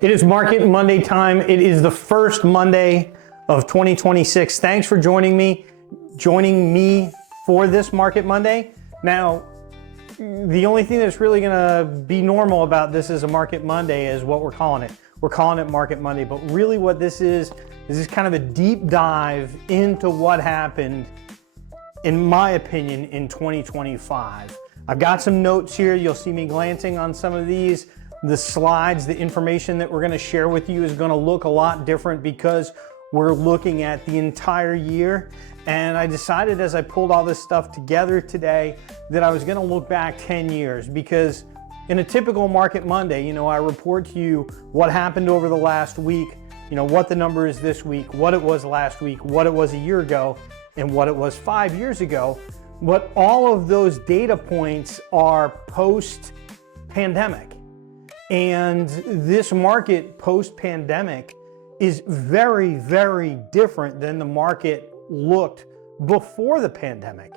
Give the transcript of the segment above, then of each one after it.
It is Market Monday time. It is the first Monday of 2026. Thanks for joining me for this Market Monday. Now, the only thing that's really gonna be normal about this as a Market Monday is what we're calling it. We're calling it Market Monday, but really what this is this kind of a deep dive into what happened, in my opinion, in 2025. I've got some notes here. You'll see me glancing on some of these. The slides, the information that we're going to share with you is going to look a lot different because we're looking at the entire year. And I decided as I pulled all this stuff together today that I was going to look back 10 years because in a typical Market Monday, I report to you what happened over the last week, what the number is this week, what it was last week, what it was a year ago, and what it was 5 years ago. But all of those data points are post-pandemic. And this market post-pandemic is very, very different than the market looked before the pandemic.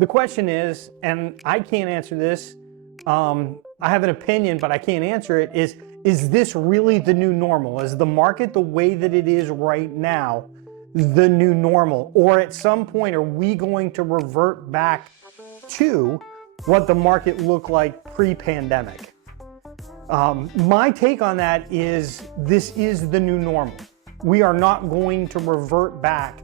The question is, and I can't answer this, I have an opinion, but I can't answer it, is this really the new normal? Is the market the way that it is right now the new normal? Or at some point, are we going to revert back to what the market looked like pre-pandemic? My take on that is this is the new normal. We are not going to revert back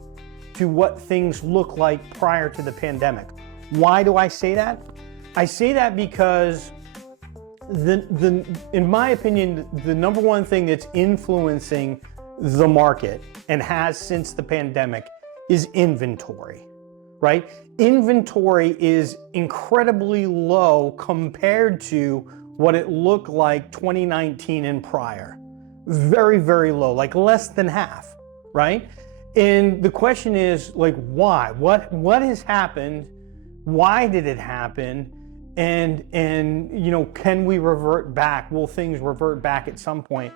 to what things look like prior to the pandemic. Why do I say that? I say that because in my opinion, the number one thing that's influencing the market and has since the pandemic is inventory, right? Inventory is incredibly low compared to what it looked like 2019 and prior. Very, very low, like less than half, right? And the question is why? What has happened? Why did it happen? And can we revert back? Will things revert back at some point?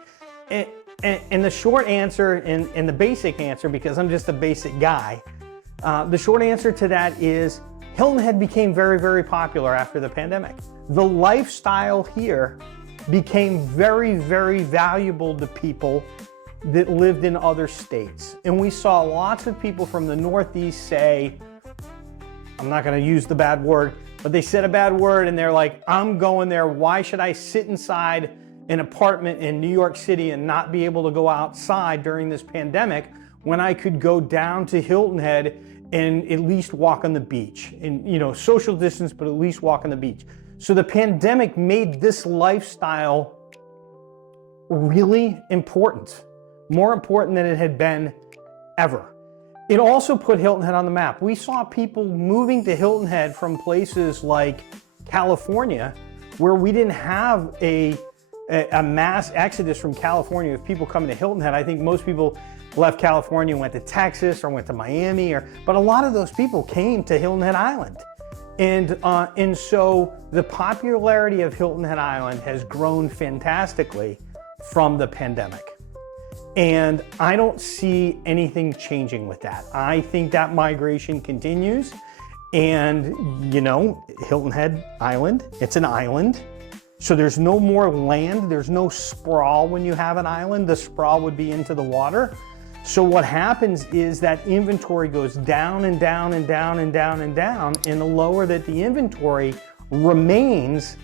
And the short answer and the basic answer, because I'm just a basic guy, the short answer to that is Hilton Head became very, very popular after the pandemic. The lifestyle here became very, very valuable to people that lived in other states. And we saw lots of people from the Northeast say, I'm not going to use the bad word, but they said a bad word and they're like, I'm going there. Why should I sit inside an apartment in New York City and not be able to go outside during this pandemic when I could go down to Hilton Head and at least walk on the beach and, social distance, but at least walk on the beach. So the pandemic made this lifestyle really important, more important than it had been ever. It also put Hilton Head on the map. We saw people moving to Hilton Head from places like California, where we didn't have a mass exodus from California of people coming to Hilton Head. I think most people left California and went to Texas or went to Miami, but a lot of those people came to Hilton Head Island. And so the popularity of Hilton Head Island has grown fantastically from the pandemic. And I don't see anything changing with that. I think that migration continues. And, Hilton Head Island, it's an island. So there's no more land. There's no sprawl when you have an island. The sprawl would be into the water. So what happens is that inventory goes down and down and down and down and down. And the lower that the inventory remains,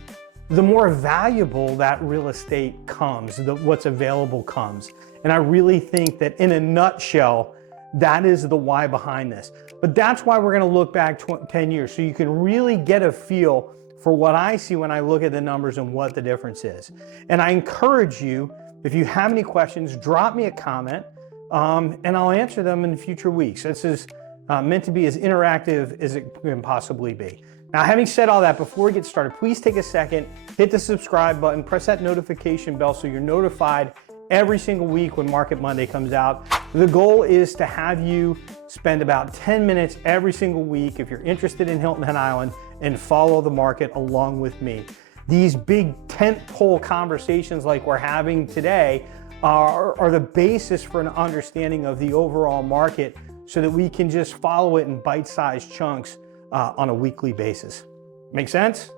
the more valuable that real estate comes, what's available comes. And I really think that in a nutshell, that is the why behind this. But that's why we're going to look back 10 years so you can really get a feel for what I see when I look at the numbers and what the difference is. And I encourage you, if you have any questions, drop me a comment and I'll answer them in future weeks. This is meant to be as interactive as it can possibly be. Now, having said all that, before we get started, please take a second, hit the subscribe button, press that notification bell so you're notified every single week when Market Monday comes out. The goal is to have you spend about 10 minutes every single week if you're interested in Hilton Head Island and follow the market along with me. These big tentpole conversations like we're having today are the basis for an understanding of the overall market so that we can just follow it in bite-sized chunks on a weekly basis. Make sense?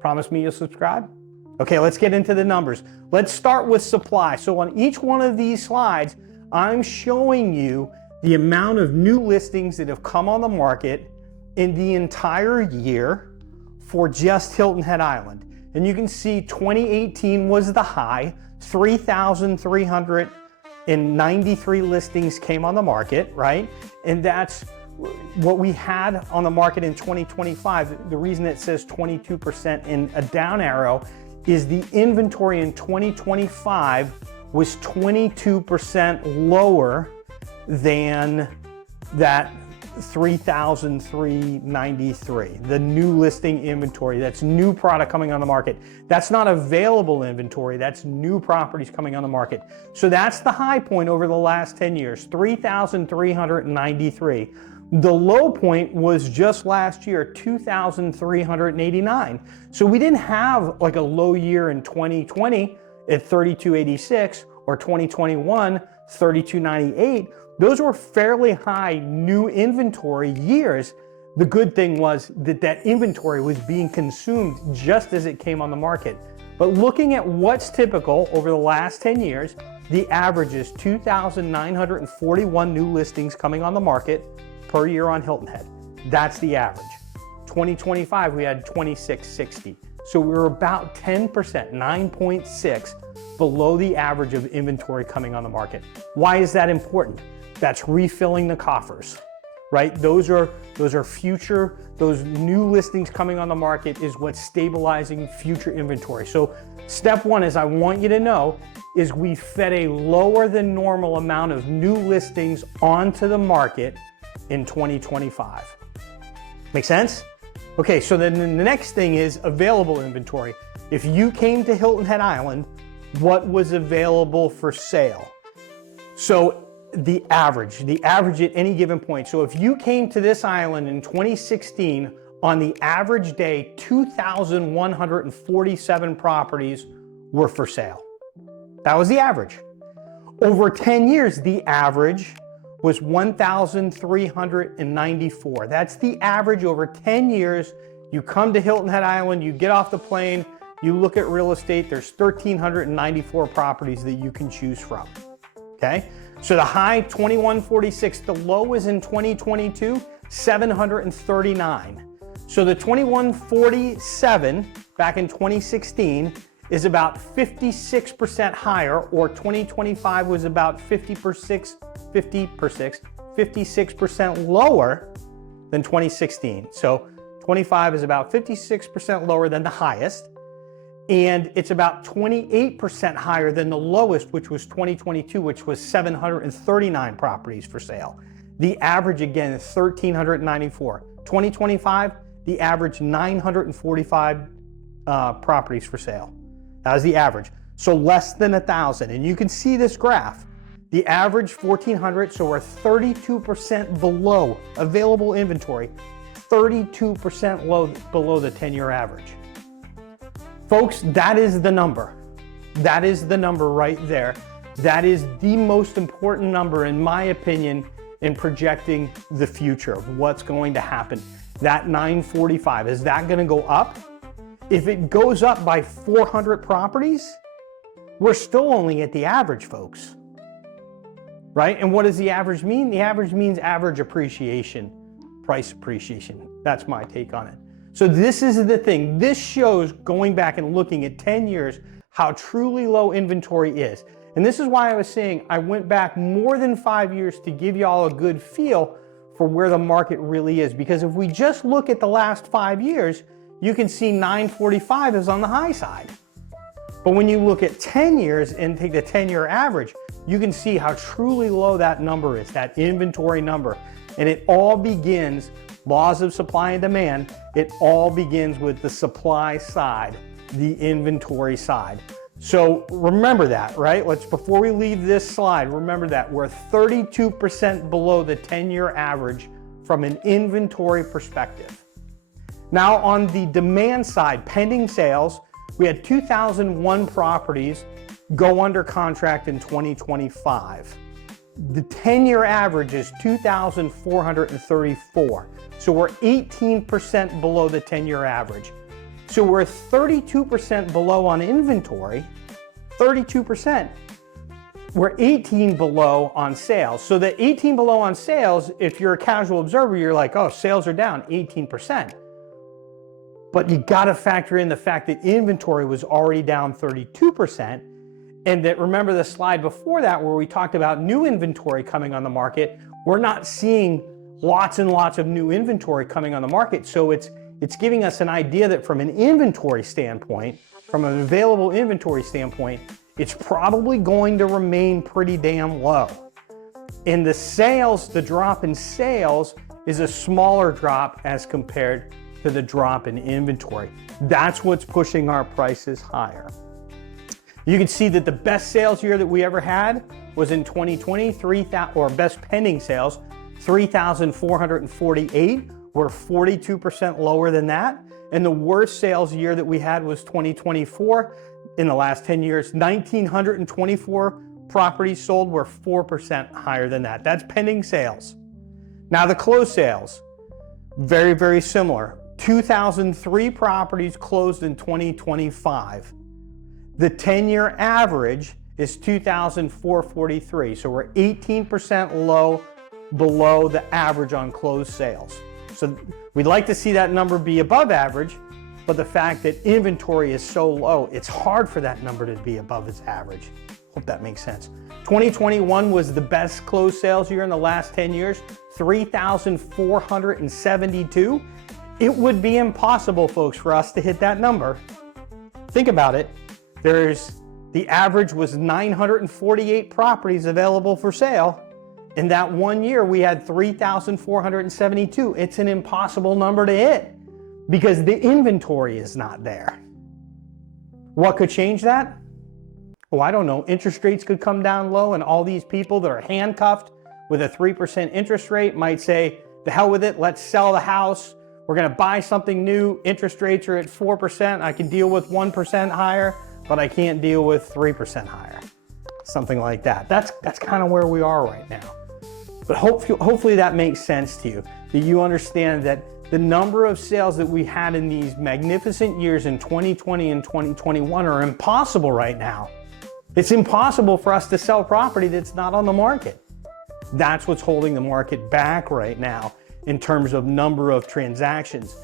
Promise me you'll subscribe? Okay, let's get into the numbers. Let's start with supply. So on each one of these slides, I'm showing you the amount of new listings that have come on the market in the entire year for just Hilton Head Island. And you can see 2018 was the high, 3,393 listings came on the market, right? And that's what we had on the market in 2025. The reason it says 22% in a down arrow is the inventory in 2025 was 22% lower than that 3,393, the new listing inventory. That's new product coming on the market. That's not available inventory, that's new properties coming on the market. So that's the high point over the last 10 years, 3,393. The low point was just last year, 2,389. So we didn't have like a low year in 2020 at 3,286 or 2021, 3,298. Those were fairly high new inventory years. The good thing was that inventory was being consumed just as it came on the market. But looking at what's typical over the last 10 years, the average is 2,941 new listings coming on the market per year on Hilton Head. That's the average. 2025, we had 2,660. So we were about 10%, 9.6 below the average of inventory coming on the market. Why is that important? That's refilling the coffers, right? Those are future, those new listings coming on the market is what's stabilizing future inventory. So step one is I want you to know is we fed a lower than normal amount of new listings onto the market in 2025. Make sense? Okay, so then the next thing is available inventory. If you came to Hilton Head Island, what was available for sale? So the average at any given point. So if you came to this island in 2016, on the average day, 2,147 properties were for sale. That was the average. Over 10 years, the average was 1,394. That's the average over 10 years. You come to Hilton Head Island, you get off the plane, you look at real estate, there's 1,394 properties that you can choose from, okay? So the high, 2,146, the low is in 2022, 739. So the 2,147 back in 2016 is about 56% higher, or 2025 was about 56% lower than 2016. So 25 is about 56% lower than the highest, and it's about 28% higher than the lowest, which was 2022, which was 739 properties for sale. The average, again, is 1,394. 2025, the average 945 properties for sale. That was the average. So less than 1,000. And you can see this graph. The average 1,400, so we're 32% below available inventory, 32% below the 10-year average. Folks, that is the number. That is the number right there. That is the most important number, in my opinion, in projecting the future of what's going to happen. That 945, is that going to go up? If it goes up by 400 properties, we're still only at the average, folks. Right? And what does the average mean? The average means average appreciation, price appreciation. That's my take on it. So this is the thing. This shows, going back and looking at 10 years, how truly low inventory is. And this is why I was saying I went back more than 5 years to give y'all a good feel for where the market really is. Because if we just look at the last 5 years, you can see 945 is on the high side. But when you look at 10 years and take the 10-year average, you can see how truly low that number is, that inventory number. And it all begins, laws of supply and demand, it all begins with the supply side, the inventory side. So remember that, right? Before we leave this slide, remember that we're 32% below the 10-year average from an inventory perspective. Now on the demand side, pending sales, we had 2,001 properties go under contract in 2025. The 10-year average is 2,434. So we're 18% below the 10-year average. So we're 32% below on inventory, 32%. We're 18 below on sales. So the 18 below on sales, if you're a casual observer, you're like, oh, sales are down 18%. But you gotta factor in the fact that inventory was already down 32%. And that, remember the slide before that where we talked about new inventory coming on the market, we're not seeing lots and lots of new inventory coming on the market. So it's giving us an idea that from an inventory standpoint, from an available inventory standpoint, it's probably going to remain pretty damn low. In the sales, the drop in sales is a smaller drop as compared to the drop in inventory. That's what's pushing our prices higher. You can see that the best sales year that we ever had was in 2020, or best pending sales, 3,448. We're 42% lower than that. And the worst sales year that we had was 2024. In the last 10 years, 1,924 properties sold. We're 4% higher than that. That's pending sales. Now the closed sales, very, very similar. 2,003 properties closed in 2025. The 10-year average is 2,443. So we're 18% below the average on closed sales. So we'd like to see that number be above average, but the fact that inventory is so low, it's hard for that number to be above its average. Hope that makes sense. 2021 was the best closed sales year in the last 10 years, 3,472. It would be impossible, folks, for us to hit that number. Think about it. The average was 948 properties available for sale. In that 1 year, we had 3,472. It's an impossible number to hit because the inventory is not there. What could change that? Oh, I don't know. Interest rates could come down low, and all these people that are handcuffed with a 3% interest rate might say, the hell with it, let's sell the house. We're going to buy something new. Interest rates are at 4%. I can deal with 1% higher, but I can't deal with 3% higher. Something like that. That's kind of where we are right now. But hopefully that makes sense to you, that you understand that the number of sales that we had in these magnificent years in 2020 and 2021 are impossible right now. It's impossible for us to sell property that's not on the market. That's what's holding the market back right now in terms of number of transactions.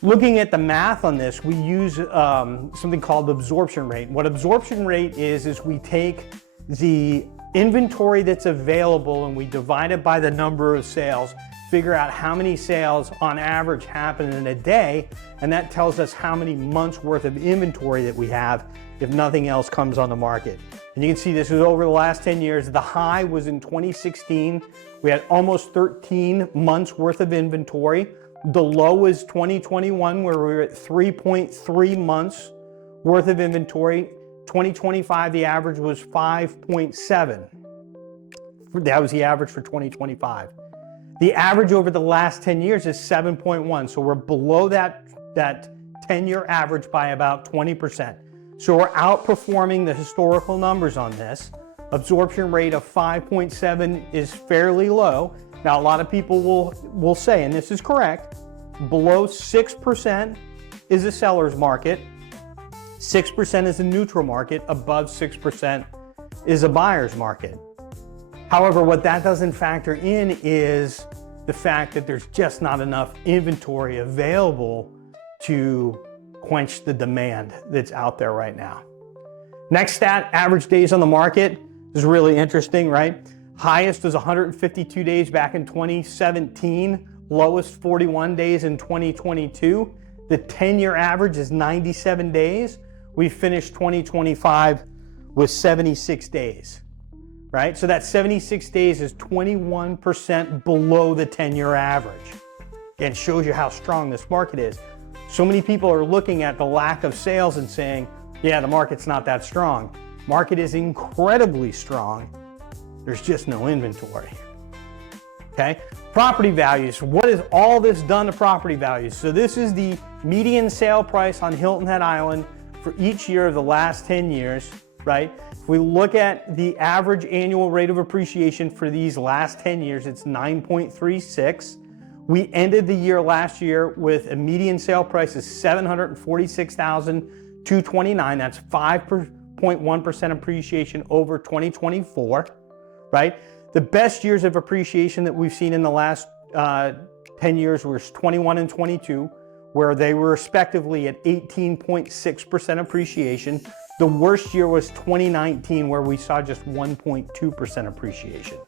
Looking at the math on this, we use something called absorption rate. What absorption rate is we take the inventory that's available and we divide it by the number of sales, figure out how many sales on average happen in a day, and that tells us how many months worth of inventory that we have if nothing else comes on the market. And you can see this is over the last 10 years. The high was in 2016. We had almost 13 months worth of inventory. The low was 2021, where we were at 3.3 months worth of inventory. 2025, the average was 5.7. That was the average for 2025. The average over the last 10 years is 7.1. So we're below that 10-year average by about 20%. So we're outperforming the historical numbers on this. Absorption rate of 5.7 is fairly low. Now, a lot of people will say, and this is correct, below 6% is a seller's market. 6% is a neutral market. Above 6% is a buyer's market. However, what that doesn't factor in is the fact that there's just not enough inventory available to quench the demand that's out there right now. Next stat, average days on the market, is really interesting, right? Highest was 152 days back in 2017, lowest 41 days in 2022. The 10-year average is 97 days. We finished 2025 with 76 days, right? So that 76 days is 21% below the 10-year average. Again, shows you how strong this market is. So many people are looking at the lack of sales and saying, yeah, the market's not that strong. Market is incredibly strong. There's just no inventory. Okay, property values. What has all this done to property values? So this is the median sale price on Hilton Head Island for each year of the last 10 years, right? If we look at the average annual rate of appreciation for these last 10 years, it's 9.36. We ended the year last year with a median sale price of $746,229. That's 5.1% appreciation over 2024, right? The best years of appreciation that we've seen in the last 10 years were 21 and 22, where they were respectively at 18.6% appreciation. The worst year was 2019, where we saw just 1.2% appreciation.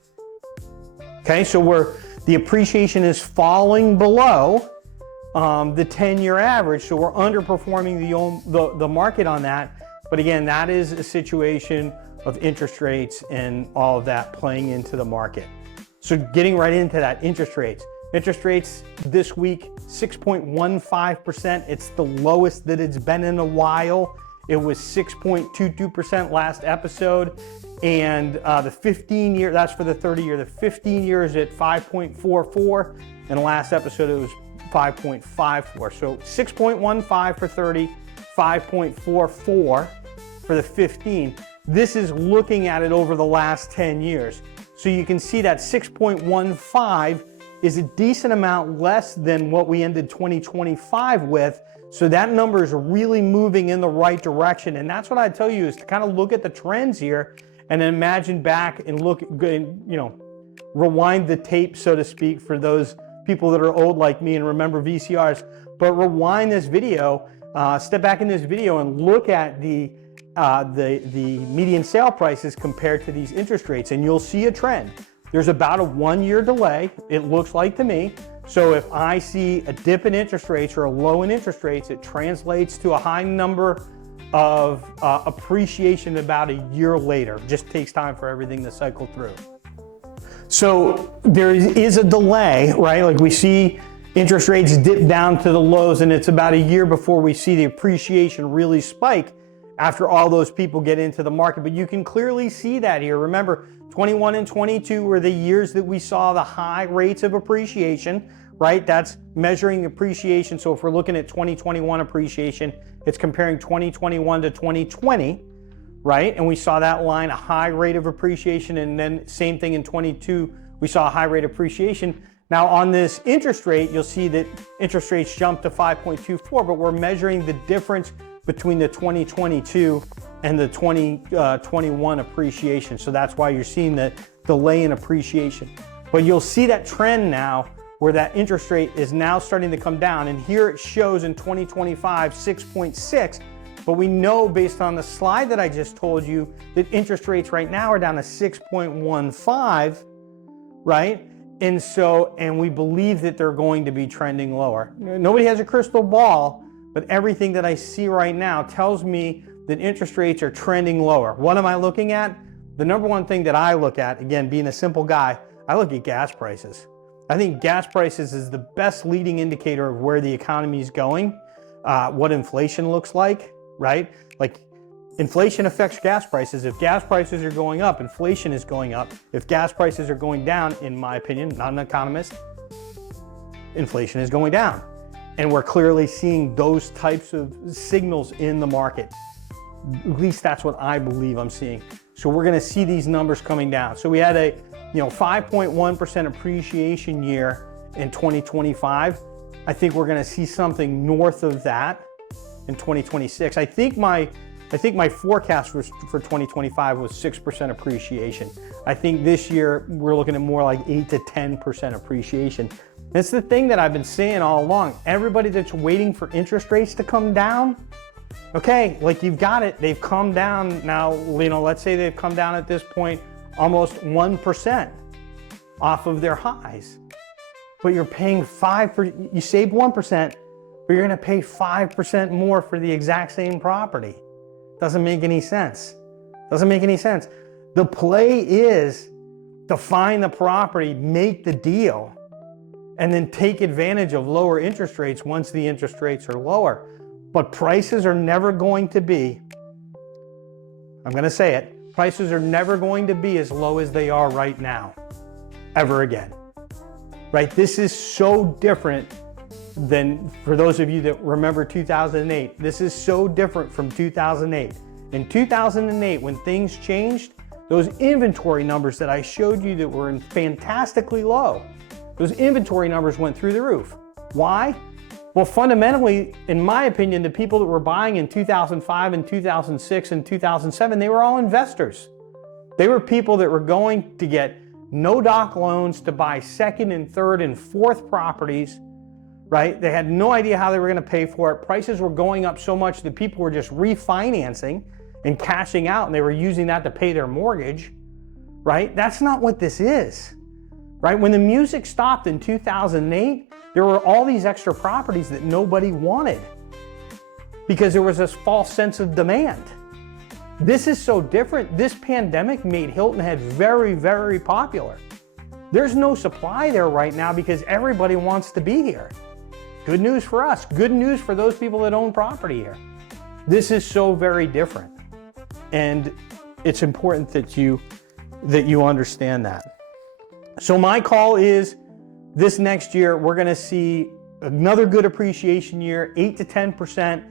Okay, so the appreciation is falling below the 10-year average, so we're underperforming the market on that. But again, that is a situation of interest rates and all of that playing into the market. So getting right into that, interest rates. Interest rates this week, 6.15%. It's the lowest that it's been in a while. It was 6.22% last episode. And the 15-year, that's for the 30-year. The 15-year is at 5.44. And last episode, it was 5.54. So 6.15 for 30, 5.44 for the 15. This is looking at it over the last 10 years. So you can see that 6.15 is a decent amount less than what we ended 2025 with. So that number is really moving in the right direction. And that's what I tell you, is to kind of look at the trends here and then imagine back and look, rewind the tape, so to speak, for those people that are old like me and remember VCRs. But rewind this video, step back in this video and look at the median sale prices compared to these interest rates, and you'll see a trend. There's about a 1-year delay, it looks like to me. So if I see a dip in interest rates or a low in interest rates, it translates to a high number of appreciation about a year later. It just takes time for everything to cycle through. So there is a delay, right? Like we see interest rates dip down to the lows, and it's about a year before we see the appreciation really spike after all those people get into the market. But you can clearly see that here. Remember, 21 and 22 were the years that we saw the high rates of appreciation, right? That's measuring appreciation. So if we're looking at 2021 appreciation, it's comparing 2021 to 2020, right? And we saw that line, a high rate of appreciation, and then same thing in 22, we saw a high rate of appreciation. Now on this interest rate, you'll see that interest rates jumped to 5.24, but we're measuring the difference between the 2022 and the 2021 appreciation. So that's why you're seeing the delay in appreciation. But you'll see that trend now where that interest rate is now starting to come down. And here it shows in 2025, 6.6. But we know based on the slide that I just told you that interest rates right now are down to 6.15, right? And we believe that they're going to be trending lower. Nobody has a crystal ball, but everything that I see right now tells me that interest rates are trending lower. What am I looking at? The number one thing that I look at, again, being a simple guy, I look at gas prices. I think gas prices is the best leading indicator of where the economy is going, what inflation looks like, right? Like inflation affects gas prices. If gas prices are going up, inflation is going up. If gas prices are going down, in my opinion, not an economist, inflation is going down. And we're clearly seeing those types of signals in the market. At least that's what I believe I'm seeing. So we're gonna see these numbers coming down. So we had a 5.1% appreciation year in 2025. I think we're gonna see something north of that in 2026. I think my forecast for 2025 was 6% appreciation. I think this year we're looking at more like 8 to 10% appreciation. It's the thing that I've been saying all along. Everybody that's waiting for interest rates to come down, okay, like you've got it, they've come down now, let's say they've come down at this point almost 1% off of their highs. But you're paying you saved 1%, but you're gonna pay 5% more for the exact same property. Doesn't make any sense. Doesn't make any sense. The play is to find the property, make the deal, and then take advantage of lower interest rates once the interest rates are lower. But prices are never going to be, I'm gonna say it, prices are never going to be as low as they are right now, ever again, right? This is so different than, for those of you that remember 2008, this is so different from 2008. In 2008, when things changed, those inventory numbers that I showed you that were fantastically low, those inventory numbers went through the roof. Why? Well, fundamentally, in my opinion, the people that were buying in 2005 and 2006 and 2007, they were all investors. They were people that were going to get no-doc loans to buy second and third and fourth properties, right? They had no idea how they were going to pay for it. Prices were going up so much that people were just refinancing and cashing out, and they were using that to pay their mortgage, right? That's not what this is, right? When the music stopped in 2008, there were all these extra properties that nobody wanted because there was this false sense of demand. This is so different. This pandemic made Hilton Head very, very popular. There's no supply there right now because everybody wants to be here. Good news for us. Good news for those people that own property here. This is so very different. And it's important that you understand that. So my call is this next year, we're going to see another good appreciation year, 8 to 10%.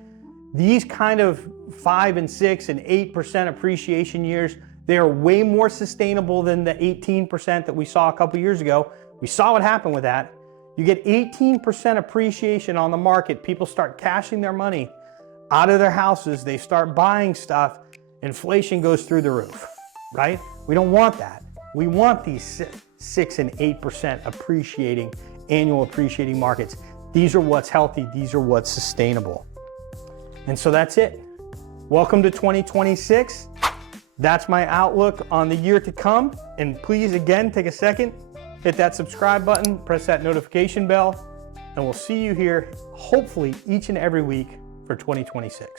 These kind of 5 and 6 and 8% appreciation years, they are way more sustainable than the 18% that we saw a couple years ago. We saw what happened with that. You get 18% appreciation on the market. People start cashing their money out of their houses. They start buying stuff. Inflation goes through the roof, right? We don't want that. We want these 6 and 8% appreciating, annual appreciating markets. These are what's healthy. These are what's sustainable. And so that's it. Welcome to 2026. That's my outlook on the year to come. And please, again, take a second, hit that subscribe button, press that notification bell, and we'll see you here, hopefully, each and every week for 2026.